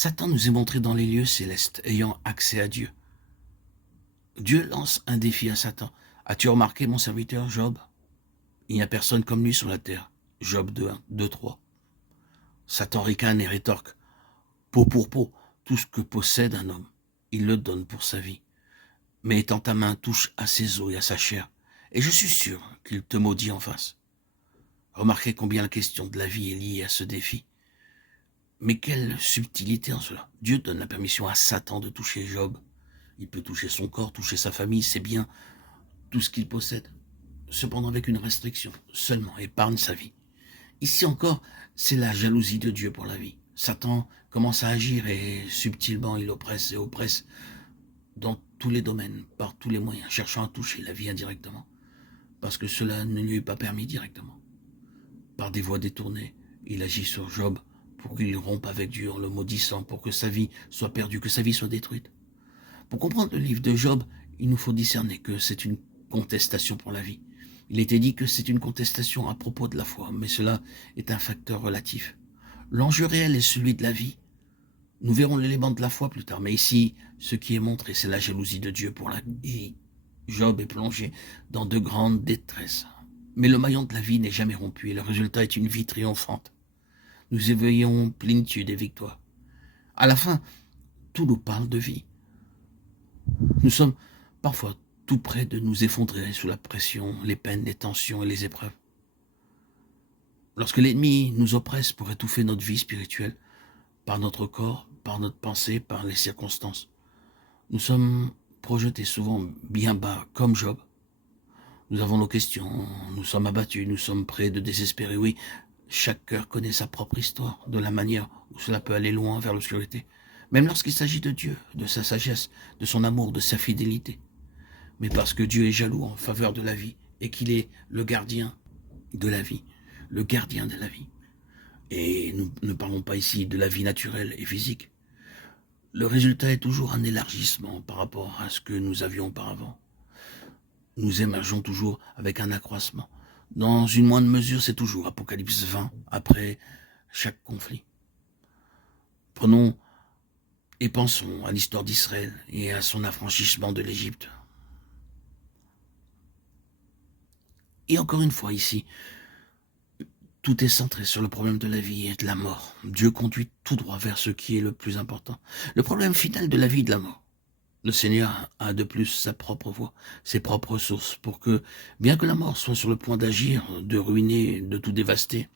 Satan nous est montré dans les lieux célestes, ayant accès à Dieu. Dieu lance un défi à Satan. As-tu remarqué mon serviteur Job? Il n'y a personne comme lui sur la terre. Job 2:1, 2:3. Satan ricane et rétorque. Peau pour peau, tout ce que possède un homme, il le donne pour sa vie. Mais étant ta main touche à ses os et à sa chair, et je suis sûr qu'il te maudit en face. Remarquez combien la question de la vie est liée à ce défi. Mais quelle subtilité en cela. Dieu donne la permission à Satan de toucher Job. Il peut toucher son corps, toucher sa famille, ses biens, tout ce qu'il possède. Cependant avec une restriction, seulement épargne sa vie. Ici encore, c'est la jalousie de Dieu pour la vie. Satan commence à agir et subtilement il oppresse et oppresse dans tous les domaines, par tous les moyens, cherchant à toucher la vie indirectement, parce que cela ne lui est pas permis directement. Par des voies détournées, il agit sur Job pour qu'il rompe avec Dieu en le maudissant, pour que sa vie soit perdue, que sa vie soit détruite. Pour comprendre le livre de Job, il nous faut discerner que c'est une contestation pour la vie. Il était dit que c'est une contestation à propos de la foi, mais cela est un facteur relatif. L'enjeu réel est celui de la vie. Nous verrons l'élément de la foi plus tard, mais ici, ce qui est montré, c'est la jalousie de Dieu pour la vie. Job est plongé dans de grandes détresses. Mais le maillon de la vie n'est jamais rompu et le résultat est une vie triomphante. Nous éveillons plénitude et victoire. À la fin, tout nous parle de vie. Nous sommes parfois tout près de nous effondrer sous la pression, les peines, les tensions et les épreuves. Lorsque l'ennemi nous oppresse pour étouffer notre vie spirituelle, par notre corps, par notre pensée, par les circonstances, nous sommes projetés souvent bien bas, comme Job. Nous avons nos questions, nous sommes abattus, nous sommes près de désespérer. Oui, chaque cœur connaît sa propre histoire, de la manière où cela peut aller loin vers l'obscurité. Même lorsqu'il s'agit de Dieu, de sa sagesse, de son amour, de sa fidélité. Mais parce que Dieu est jaloux en faveur de la vie et qu'il est le gardien de la vie, le gardien de la vie. Et nous ne parlons pas ici de la vie naturelle et physique. Le résultat est toujours un élargissement par rapport à ce que nous avions auparavant. Nous émergeons toujours avec un accroissement. Dans une moindre mesure, c'est toujours Apocalypse 20, après chaque conflit. Prenons et pensons à l'histoire d'Israël et à son affranchissement de l'Égypte. Et encore une fois ici, tout est centré sur le problème de la vie et de la mort. Dieu conduit tout droit vers ce qui est le plus important. Le problème final de la vie et de la mort. Le Seigneur a de plus sa propre voie, ses propres sources, pour que, bien que la mort soit sur le point d'agir, de ruiner, de tout dévaster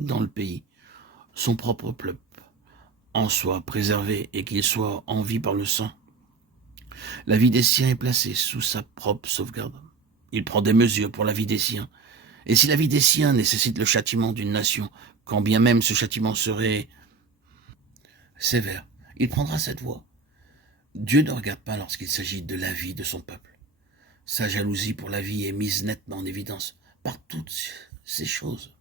dans le pays, son propre peuple en soit préservé et qu'il soit en vie par le sang. La vie des siens est placée sous sa propre sauvegarde. Il prend des mesures pour la vie des siens. Et si la vie des siens nécessite le châtiment d'une nation, quand bien même ce châtiment serait sévère, il prendra cette voie. Dieu ne regarde pas lorsqu'il s'agit de la vie de son peuple. Sa jalousie pour la vie est mise nettement en évidence par toutes ces choses.